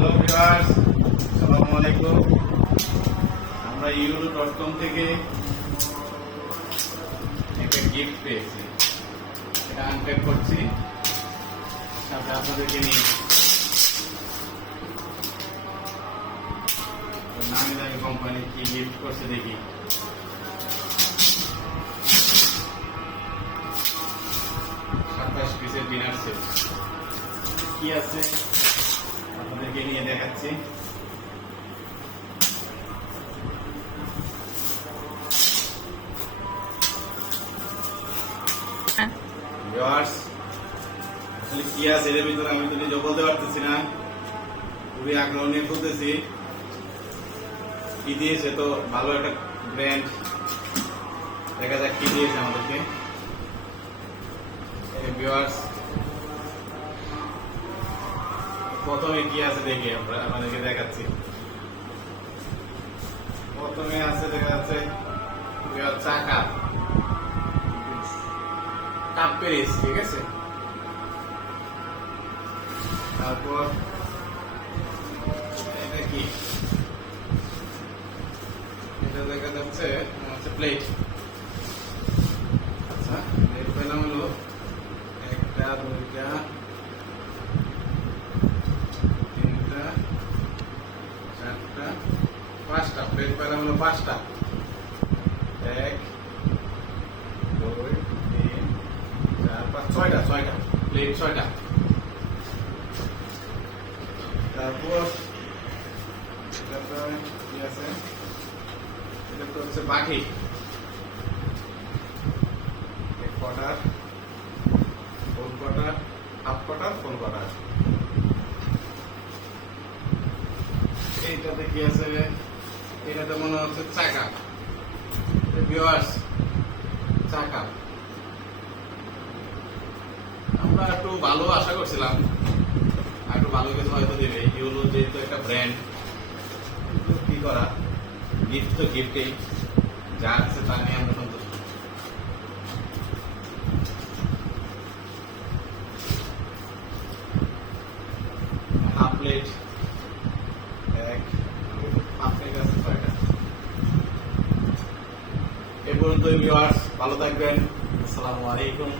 Hello viewers, আসসালামু আলাইকুম। আমরা ইউরো.কম থেকে একটা গিফট পেয়েছি, এটা আনপ্যাক করছি, সাথে আপনাদেরকে নিয়ে নামি দামি কোম্পানি কি গিফট করছে দেখি। 27 পিসের ডিনার সেট কি আছে আপনাদেরকে নিয়ে দেখাচ্ছি। ভিউয়ার্স, আসলে কি আছে এর ভিতরে আমি তো নিজে বলতে পারতেছি না, খুবই আগ্রহ নিয়ে খুলতেছি। কি দিয়েছে তো ভালো একটা ব্র্যান্ড, দেখা যাক কি দিয়েছে আমাদেরকে। ভিউয়ার্স, প্রথমে কি আছে দেখি আমরা আপনাদেরকে দেখাচ্ছি। প্রথমে আছে দেখা যাচ্ছে চা কাপ, কাপ পেরিস, ঠিক আছে। তারপর এটা কি, এটা দেখা যাচ্ছে প্লেট। আচ্ছা, প্লেট পেলাম হলো একটা, দুইটা, তিনটা, চারটা, পাঁচটা। প্লেট পেলাম হলো পাঁচটা। 1, 2, 3, 4, 5, 6টা প্লেট, 6টা। তারপর কি আছে, এটা তো হচ্ছে বাকি কটার, ফুল কটার, হাফ কটার, ফুল কটার। এইটাতে কি আছে, এটাতে মনে হচ্ছে চা কাপ। ভিউয়ার্স, চা কাপ আমরা একটু ভালো আশা করছিলাম, একটু ভালো কিছু হয়তো দেবে। ইউরো যেহেতু একটা ব্র্যান্ড, কিন্তু কি করা, গিফট তো গিফটেই, যা আছে তা নিয়ে আমরা সন্তুষ্ট। হাফ প্লেট, হাফ প্লেট আছে 6টা। এ পর্যন্তই ভিউয়ার্স, ভালো থাকবেন। আসসালামু আলাইকুম।